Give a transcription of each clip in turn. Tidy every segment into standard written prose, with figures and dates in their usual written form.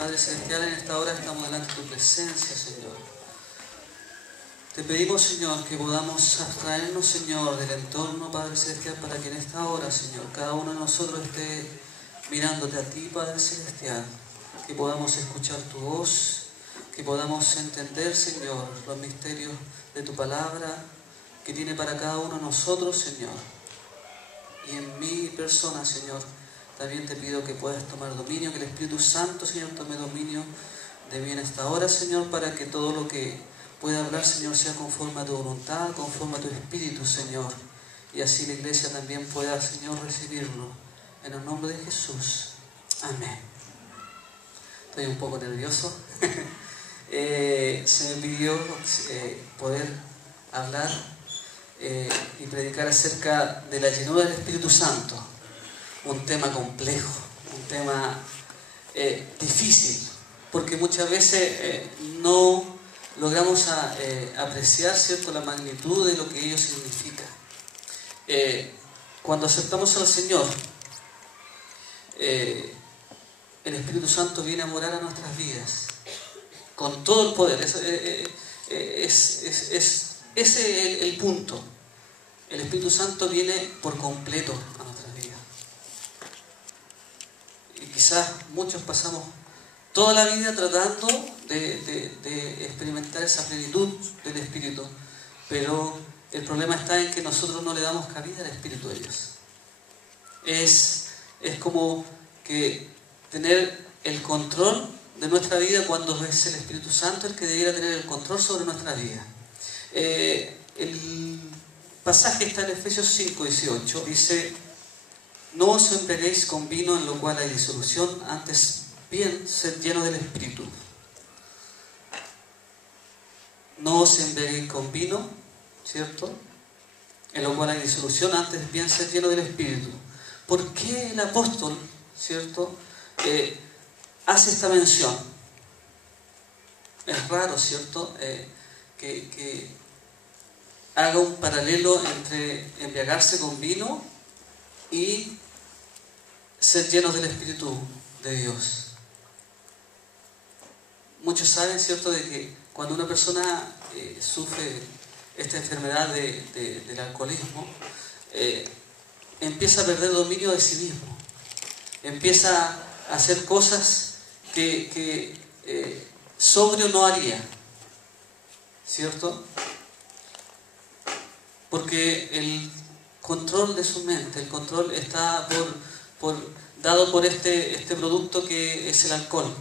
Padre Celestial, en esta hora estamos delante de tu presencia, Señor. Te pedimos, Señor, que podamos abstraernos, Señor, del entorno, Padre Celestial, para que en esta hora, Señor, cada uno de nosotros esté mirándote a ti, Padre Celestial, que podamos escuchar tu voz, que podamos entender, Señor, los misterios de tu palabra que tiene para cada uno de nosotros, Señor. Y en mi persona, Señor, también te pido que puedas tomar dominio, que el Espíritu Santo, Señor, tome dominio de mí en esta hora, Señor, para que todo lo que pueda hablar, Señor, sea conforme a tu voluntad, conforme a tu Espíritu, Señor. Y así la iglesia también pueda, Señor, recibirlo. En el nombre de Jesús. Amén. Estoy un poco nervioso. Se me pidió poder hablar y predicar acerca de la llenura del Espíritu Santo. Un tema complejo, un tema difícil, porque muchas veces no logramos apreciar, ¿cierto?, la magnitud de lo que ello significa. Cuando aceptamos al Señor, el Espíritu Santo viene a morar a nuestras vidas con todo el poder. Ese es el punto. El Espíritu Santo viene por completo a nuestras vidas. Y quizás muchos pasamos toda la vida tratando de experimentar esa plenitud del Espíritu, pero el problema está en que nosotros no le damos cabida al Espíritu de Dios. Es como que tener el control de nuestra vida cuando es el Espíritu Santo el que debiera tener el control sobre nuestra vida. El pasaje está en Efesios 5:18, dice: no os embriaguéis con vino en lo cual hay disolución, antes bien sed llenos del Espíritu. No os embriaguéis con vino, ¿cierto?, en lo cual hay disolución, antes bien sed llenos del Espíritu. ¿Por qué el apóstol, ¿cierto?, hace esta mención? Es raro, ¿cierto?, que haga un paralelo entre embriagarse con vino y ser llenos del Espíritu de Dios. Muchos saben, ¿cierto?, de que cuando una persona sufre esta enfermedad del alcoholismo, empieza a perder dominio de sí mismo, empieza a hacer cosas que sobrio no haría, ¿cierto? Porque el control de su mente, el control está dado por este producto que es el alcohol.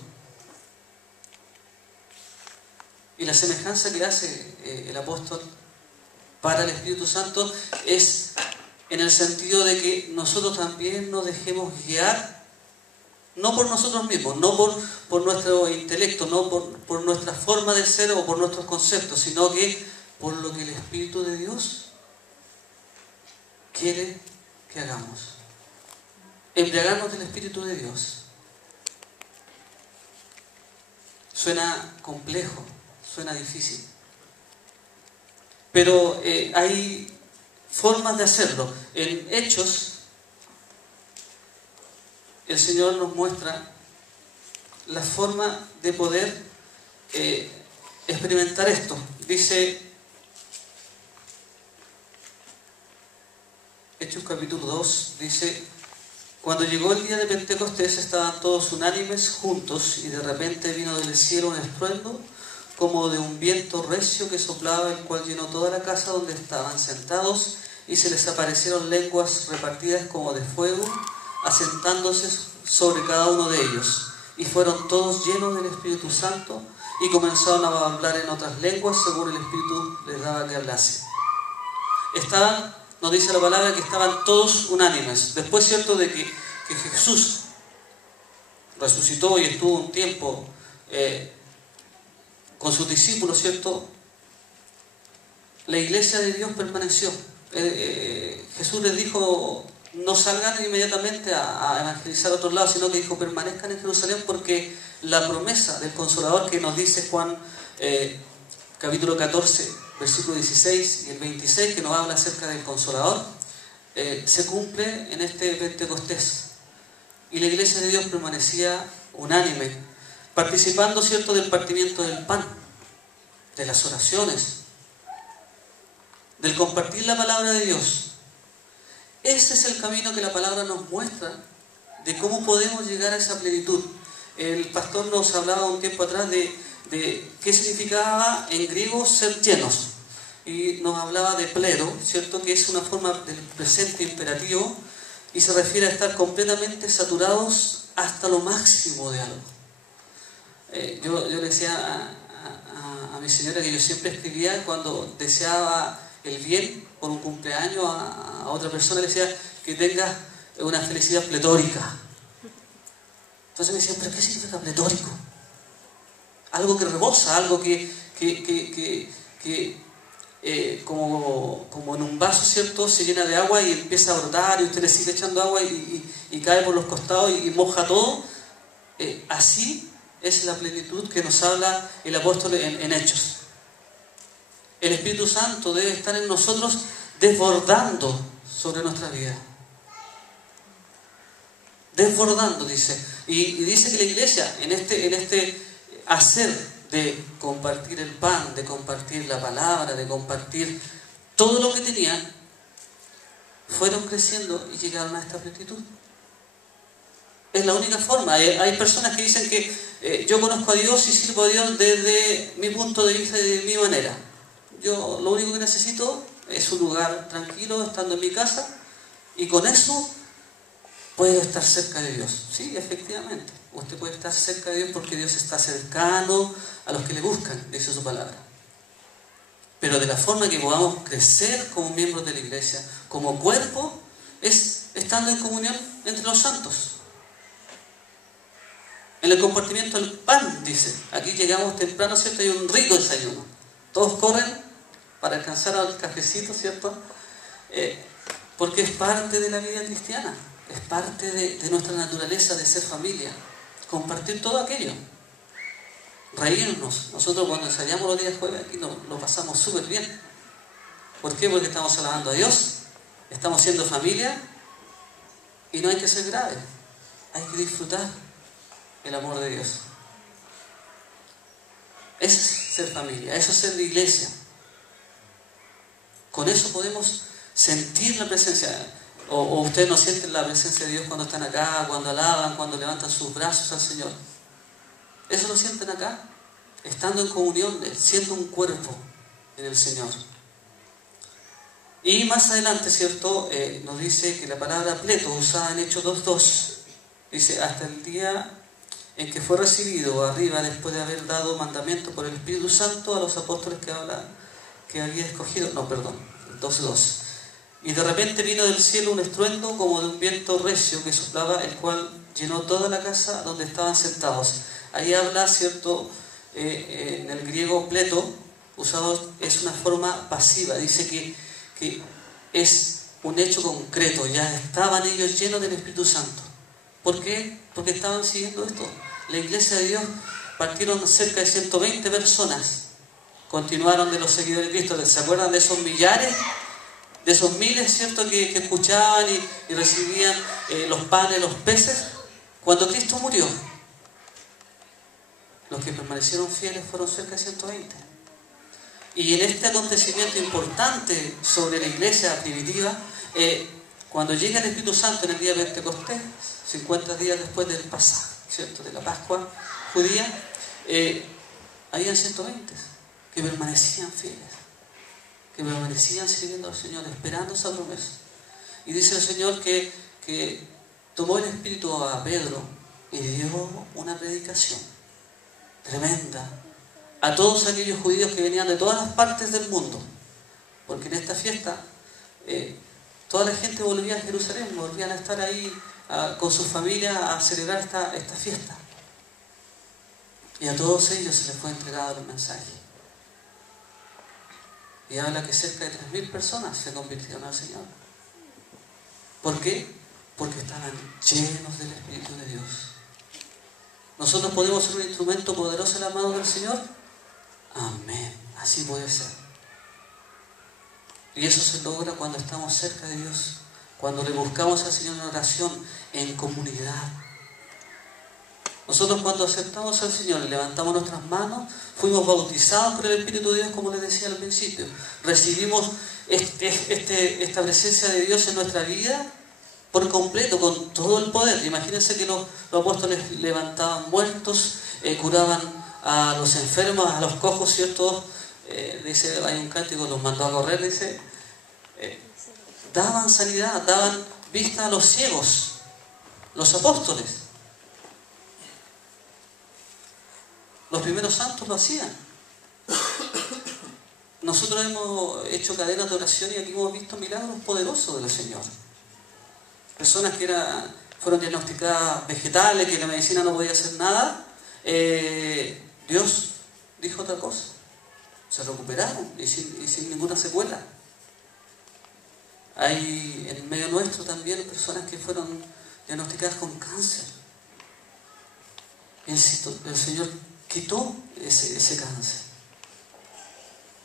Y la semejanza que hace el apóstol para el Espíritu Santo es en el sentido de que nosotros también nos dejemos guiar, no por nosotros mismos, no por nuestro intelecto, no por nuestra forma de ser o por nuestros conceptos, sino que por lo que el Espíritu de Dios quiere que hagamos. Embriagarnos del Espíritu de Dios. Suena complejo, suena difícil, pero hay formas de hacerlo. En Hechos, el Señor nos muestra la forma de poder experimentar esto. Dice Hechos capítulo 2, dice: cuando llegó el día de Pentecostés estaban todos unánimes juntos, y de repente vino del cielo un estruendo como de un viento recio que soplaba, el cual llenó toda la casa donde estaban sentados, y se les aparecieron lenguas repartidas como de fuego, asentándose sobre cada uno de ellos, y fueron todos llenos del Espíritu Santo, y comenzaron a hablar en otras lenguas según el Espíritu les daba que hablase. Nos dice la palabra que estaban todos unánimes. Después, ¿cierto?, de que Jesús resucitó y estuvo un tiempo con sus discípulos, ¿cierto?, la iglesia de Dios permaneció. Jesús les dijo: no salgan inmediatamente a evangelizar a otros lados, sino que dijo: permanezcan en Jerusalén, porque la promesa del Consolador que nos dice Juan capítulo 14, versículo 16 y el 26, que nos habla acerca del Consolador, se cumple en este Pentecostés. Y la iglesia de Dios permanecía unánime. participando, ¿cierto?, del partimiento del pan, de las oraciones, del compartir la palabra de Dios. Ese es el camino que la palabra nos muestra de cómo podemos llegar a esa plenitud. El pastor nos hablaba un tiempo atrás de qué significaba en griego ser llenos. Y nos hablaba de plero, ¿cierto?, que es una forma del presente imperativo y se refiere a estar completamente saturados hasta lo máximo de algo. Yo le decía a mi señora que yo siempre escribía cuando deseaba el bien por un cumpleaños a otra persona, le decía que tenga una felicidad pletórica. Entonces me decían, ¿pero qué significa pletórico? Algo que rebosa, algo que como en un vaso, ¿cierto?, se llena de agua y empieza a brotar y usted le sigue echando agua y cae por los costados y moja todo. Así es la plenitud que nos habla el apóstol en Hechos. El Espíritu Santo debe estar en nosotros desbordando sobre nuestra vida. Desbordando, dice. Y dice que la iglesia, en este hacer de compartir el pan, de compartir la palabra, de compartir todo lo que tenían, fueron creciendo y llegaron a esta plenitud. Es la única forma. Hay personas que dicen que yo conozco a Dios y sirvo a Dios desde mi punto de vista y de mi manera. Yo lo único que necesito es un lugar tranquilo, estando en mi casa, y con eso puedo estar cerca de Dios. Sí, efectivamente. Usted puede estar cerca de Dios porque Dios está cercano a los que le buscan, dice su palabra. Pero de la forma que podamos crecer como miembros de la iglesia, como cuerpo, es estando en comunión entre los santos. En el compartimiento del pan, dice. Aquí llegamos temprano, ¿cierto? Hay un rico desayuno. Todos corren para alcanzar al cafecito, ¿cierto? Porque es parte de la vida cristiana. Es parte de nuestra naturaleza de ser familia. Compartir todo aquello. Reírnos. Nosotros cuando ensayamos los días jueves aquí lo pasamos súper bien. ¿Por qué? Porque estamos alabando a Dios. Estamos siendo familia. Y no hay que ser grave. Hay que disfrutar el amor de Dios. Eso es ser familia. Eso es ser de iglesia. Con eso podemos sentir la presencia. O ustedes no sienten la presencia de Dios cuando están acá, cuando alaban, cuando levantan sus brazos al Señor. Eso lo sienten acá, estando en comunión, siendo un cuerpo en el Señor. Y más adelante, ¿cierto? Nos dice que la palabra pleto, usada en Hechos 2:2, dice, hasta el día en que fue recibido arriba, después de haber dado mandamiento por el Espíritu Santo a los apóstoles que había escogido. No, perdón, 12:2. Y de repente vino del cielo un estruendo como de un viento recio que soplaba, el cual llenó toda la casa donde estaban sentados. Ahí habla, ¿cierto? En el griego pleto, usado, es una forma pasiva. Dice que es un hecho concreto. Ya estaban ellos llenos del Espíritu Santo. ¿Por qué? Porque estaban siguiendo esto. La iglesia de Dios partieron cerca de 120 personas. Continuaron de los seguidores de Cristo. ¿Se acuerdan de esos millares? De esos miles, ¿cierto?, que escuchaban y recibían los panes, los peces. Cuando Cristo murió, los que permanecieron fieles fueron cerca de 120. Y en este acontecimiento importante sobre la iglesia primitiva, cuando llega el Espíritu Santo en el día de Pentecostés, 50 días después del Pascua, ¿cierto?, de la Pascua judía, habían 120 que permanecían fieles, que permanecían sirviendo al Señor, esperando esa promesa. Y dice el Señor que tomó el Espíritu a Pedro y dio una predicación tremenda a todos aquellos judíos que venían de todas las partes del mundo, porque en esta fiesta toda la gente volvía a Jerusalén, volvían a estar ahí con sus familias a celebrar esta fiesta, y a todos ellos se les fue entregado el mensaje. Y habla que cerca de 3.000 personas se convirtieron al Señor. ¿Por qué? Porque estaban llenos del Espíritu de Dios. ¿Nosotros podemos ser un instrumento poderoso en la mano del Señor? Amén. Así puede ser. Y eso se logra cuando estamos cerca de Dios, cuando le buscamos al Señor en oración, en comunidad. Nosotros cuando aceptamos al Señor y levantamos nuestras manos, fuimos bautizados por el Espíritu de Dios, como les decía al principio. Recibimos esta presencia de Dios en nuestra vida por completo, con todo el poder. Imagínense que los apóstoles levantaban muertos, curaban a los enfermos, a los cojos, ¿cierto? Dice, hay un cántico, los mandó a correr, dice, daban sanidad, daban vista a los ciegos, los apóstoles. Los primeros santos lo hacían. Nosotros hemos hecho cadenas de oración y aquí hemos visto milagros poderosos del Señor. Personas que fueron diagnosticadas vegetales, que la medicina no podía hacer nada, Dios dijo otra cosa. Se recuperaron y sin ninguna secuela. Hay en medio nuestro también personas que fueron diagnosticadas con cáncer. El Señor quitó ese cáncer.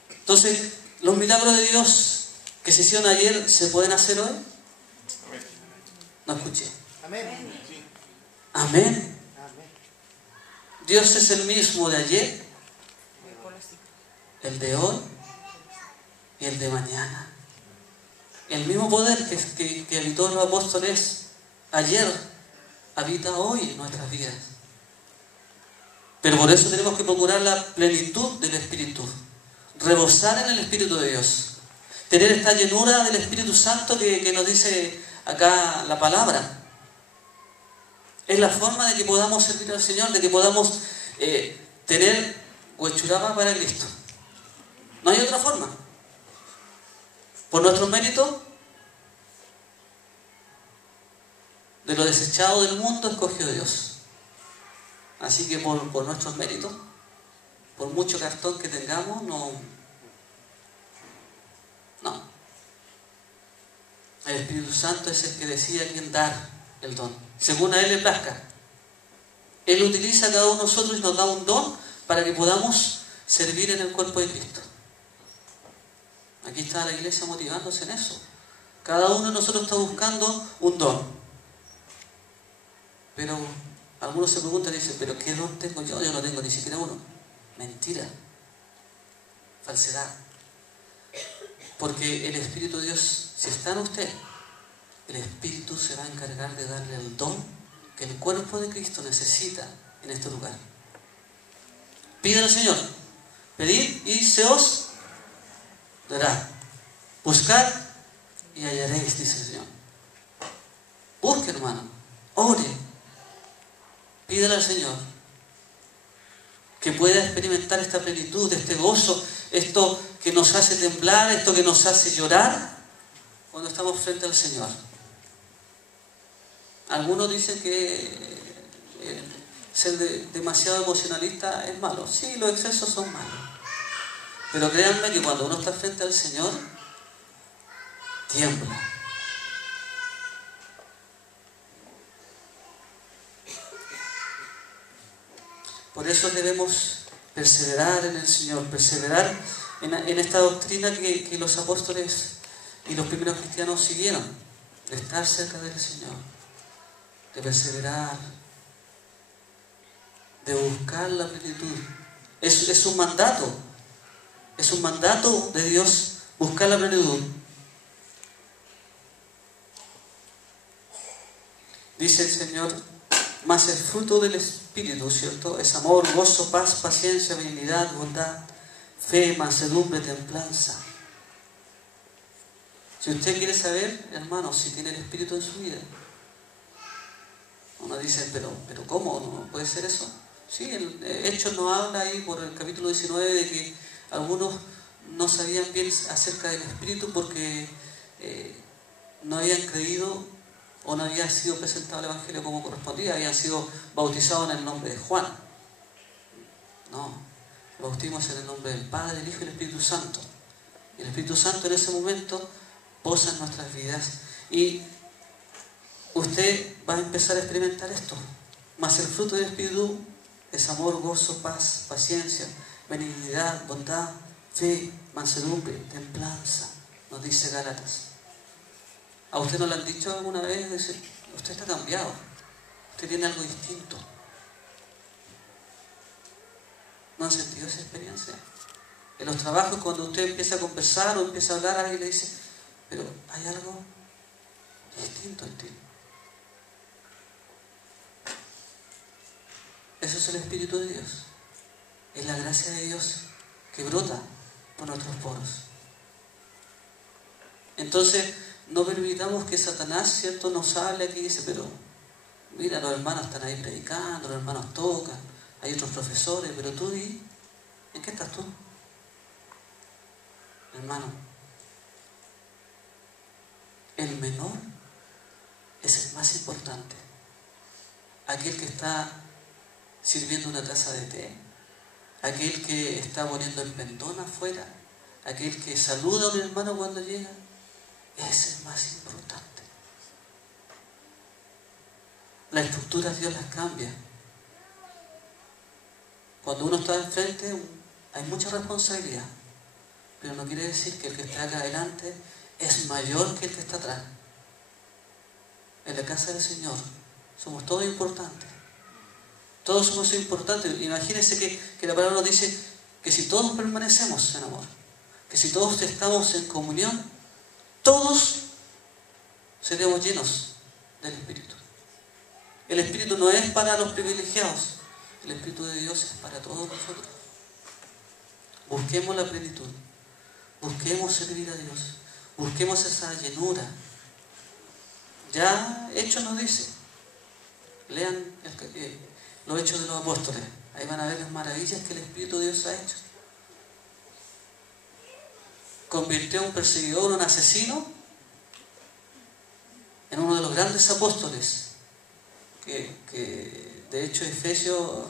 Entonces, los milagros de Dios que se hicieron ayer, ¿se pueden hacer hoy? No escuché. Amén. Amén. Dios es el mismo de ayer, el de hoy y el de mañana. El mismo poder que habitó en los apóstoles ayer, habita hoy en nuestras vidas. Pero por eso tenemos que procurar la plenitud del Espíritu, rebosar en el Espíritu de Dios, tener esta llenura del Espíritu Santo que nos dice acá la palabra. Es la forma de que podamos servir al Señor, de que podamos tener huechuraba para Cristo. No hay otra forma. Por nuestros méritos, de lo desechado del mundo escogió Dios. Así que por nuestros méritos, por mucho cartón que tengamos, no. El Espíritu Santo es el que decide a quién dar el don, según a Él le plazca. Él utiliza a cada uno de nosotros y nos da un don para que podamos servir en el cuerpo de Cristo. Aquí está la iglesia motivándose en eso. Cada uno de nosotros está buscando un don. Pero algunos se preguntan y dicen, ¿pero qué don tengo yo? Yo no tengo ni siquiera uno. Mentira. Falsedad. Porque el Espíritu de Dios, si está en usted, el Espíritu se va a encargar de darle el don que el cuerpo de Cristo necesita en este lugar. Pídale al Señor. Pedid y se os dará. Buscad y hallaréis, dice el Señor. Busque, hermano. Ore. Pídale al Señor que pueda experimentar esta plenitud, este gozo, esto que nos hace temblar, esto que nos hace llorar cuando estamos frente al Señor. Algunos dicen que ser demasiado emocionalista es malo. Sí, los excesos son malos. Pero créanme que cuando uno está frente al Señor, tiembla. Por eso debemos perseverar en el Señor, perseverar en esta doctrina que los apóstoles y los primeros cristianos siguieron, de estar cerca del Señor, de perseverar, de buscar la plenitud. Es un mandato de Dios buscar la plenitud. Dice el Señor, mas el fruto del Espíritu, ¿cierto? Es amor, gozo, paz, paciencia, benignidad, bondad, fe, mansedumbre, templanza. Si usted quiere saber, hermano, si tiene el Espíritu en su vida, uno dice, pero ¿cómo? ¿No puede ser eso? Sí, el Hechos nos habla ahí por el capítulo 19 de que algunos no sabían bien acerca del Espíritu porque no habían creído o no había sido presentado el Evangelio como correspondía, habían sido bautizados en el nombre de Juan. No, el bautismo es en el nombre del Padre, del Hijo y del Espíritu Santo. Y el Espíritu Santo en ese momento posa en nuestras vidas y usted va a empezar a experimentar esto. Mas el fruto del Espíritu es amor, gozo, paz, paciencia, benignidad, bondad, fe, mansedumbre, templanza, nos dice Gálatas. ¿A usted no le han dicho alguna vez? Usted está cambiado, usted tiene algo distinto. ¿No han sentido esa experiencia? En los trabajos, cuando usted empieza a conversar o empieza a hablar, alguien le dice, pero hay algo distinto en ti. Eso es el Espíritu de Dios. Es la gracia de Dios que brota por nuestros poros. Entonces, no permitamos que Satanás, ¿cierto?, nos hable aquí y dice, pero mira, los hermanos están ahí predicando, los hermanos tocan, hay otros profesores, pero tú, ¿en qué estás tú? Hermano, el menor es el más importante. Aquel que está sirviendo una taza de té, aquel que está poniendo el pendón afuera, aquel que saluda a un hermano cuando llega, ese es el más importante. Las estructuras Dios las cambia. Cuando uno está enfrente hay mucha responsabilidad, pero no quiere decir que el que está acá adelante es mayor que el que está atrás. En la casa del Señor somos todos importantes. Todos somos importantes. Imagínense que la palabra nos dice que si todos permanecemos en amor, que si todos estamos en comunión, todos seremos llenos del Espíritu. El Espíritu no es para los privilegiados, el Espíritu de Dios es para todos nosotros. Busquemos la plenitud, busquemos servir a Dios, busquemos esa llenura. Ya Hechos nos dice, lean los Hechos de los Apóstoles, ahí van a ver las maravillas que el Espíritu de Dios ha hecho. Convirtió a un perseguidor, un asesino, en uno de los grandes apóstoles, que de hecho Efesios,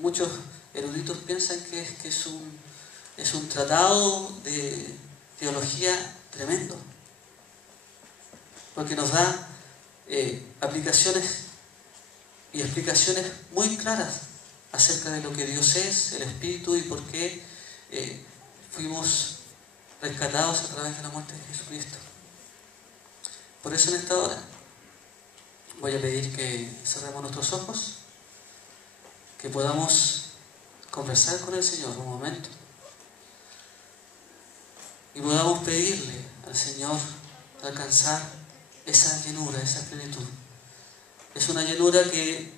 muchos eruditos piensan que es un tratado de teología tremendo, porque nos da aplicaciones y explicaciones muy claras acerca de lo que Dios es, el Espíritu y por qué fuimos rescatados a través de la muerte de Jesucristo. Por eso en esta hora voy a pedir que cerremos nuestros ojos, que podamos conversar con el Señor un momento y podamos pedirle al Señor alcanzar esa llenura, esa plenitud. Es una llenura que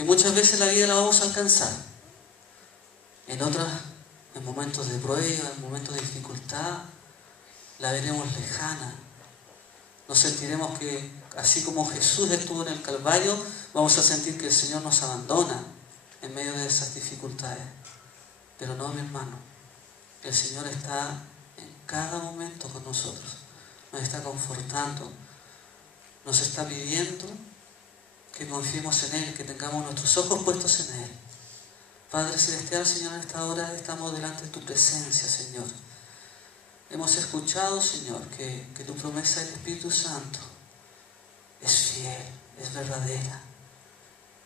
muchas veces en la vida la vamos a alcanzar, en otras, en momentos de prueba, en momentos de dificultad, la veremos lejana. Nos sentiremos que, así como Jesús estuvo en el Calvario, vamos a sentir que el Señor nos abandona en medio de esas dificultades. Pero no, mi hermano, el Señor está en cada momento con nosotros, nos está confortando, nos está pidiendo que confiemos en Él, que tengamos nuestros ojos puestos en Él. Padre Celestial, Señor, en esta hora estamos delante de tu presencia, Señor. Hemos escuchado, Señor, que tu promesa del Espíritu Santo es fiel, es verdadera.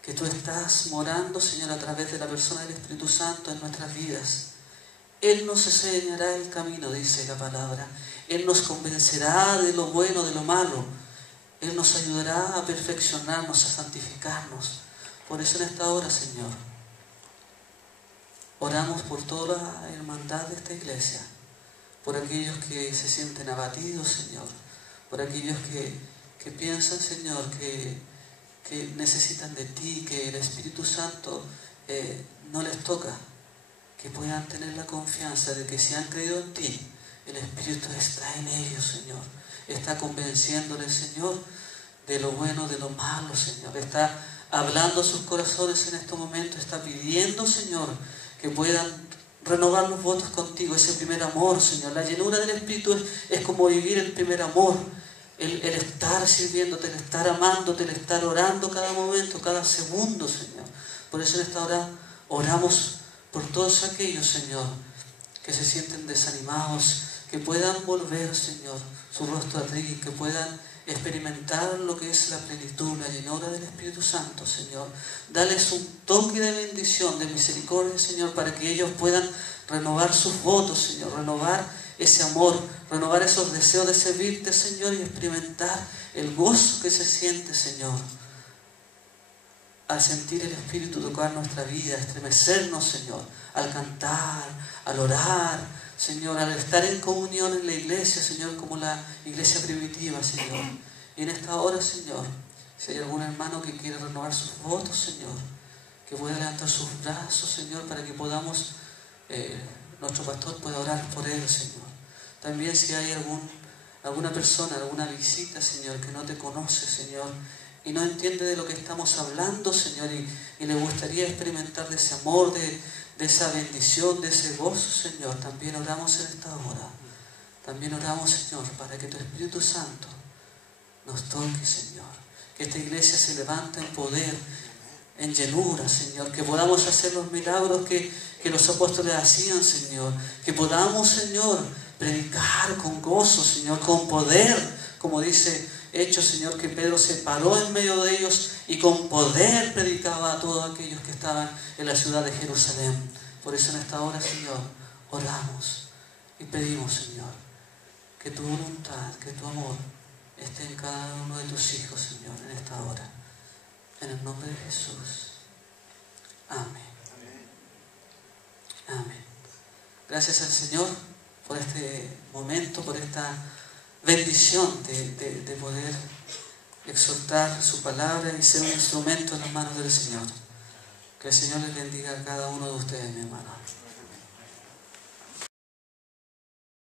Que tú estás morando, Señor, a través de la persona del Espíritu Santo en nuestras vidas. Él nos enseñará el camino, dice la palabra. Él nos convencerá de lo bueno, de lo malo. Él nos ayudará a perfeccionarnos, a santificarnos. Por eso en esta hora, Señor, oramos por toda la hermandad de esta iglesia, por aquellos que se sienten abatidos, Señor, por aquellos que piensan, Señor, que necesitan de ti, que el Espíritu Santo no les toca, que puedan tener la confianza de que si han creído en ti, el Espíritu está en ellos, Señor. Está convenciéndoles, Señor, de lo bueno, de lo malo, Señor. Está hablando a sus corazones en este momento, está pidiendo, Señor, que puedan renovar los votos contigo, ese primer amor, Señor. La llenura del Espíritu es como vivir el primer amor, el estar sirviéndote, el estar amándote, el estar orando cada momento, cada segundo, Señor. Por eso en esta hora oramos por todos aquellos, Señor, que se sienten desanimados, que puedan volver, Señor, su rostro a ti, que puedan experimentar lo que es la plenitud, la llenura del Espíritu Santo, Señor. Dales un toque de bendición, de misericordia, Señor, para que ellos puedan renovar sus votos, Señor, renovar ese amor, renovar esos deseos de servirte, Señor, y experimentar el gozo que se siente, Señor, al sentir el Espíritu tocar nuestra vida, estremecernos, Señor, al cantar, al orar, Señor, al estar en comunión en la iglesia, Señor, como la iglesia primitiva, Señor. Y en esta hora, Señor, si hay algún hermano que quiere renovar sus votos, Señor, que pueda levantar sus brazos, Señor, para que podamos, nuestro pastor pueda orar por él, Señor. También si hay alguna persona, alguna visita, Señor, que no te conoce, Señor, y no entiende de lo que estamos hablando, Señor, y le gustaría experimentar de ese amor, de esa bendición, de ese gozo, Señor, también oramos en esta hora. También oramos, Señor, para que tu Espíritu Santo nos toque, Señor. Que esta iglesia se levante en poder, en llenura, Señor. Que podamos hacer los milagros que los apóstoles hacían, Señor. Que podamos, Señor, predicar con gozo, Señor, con poder, como dice Hechos, Señor, que Pedro se paró en medio de ellos y con poder predicaba a todos aquellos que estaban en la ciudad de Jerusalén. Por eso en esta hora, Señor, oramos y pedimos, Señor, que tu voluntad, que tu amor esté en cada uno de tus hijos, Señor, en esta hora. En el nombre de Jesús. Amén. Amén. Gracias al Señor por este momento, por esta bendición de poder exhortar su palabra y ser un instrumento en las manos del Señor. Que el Señor les bendiga a cada uno de ustedes, mi hermano.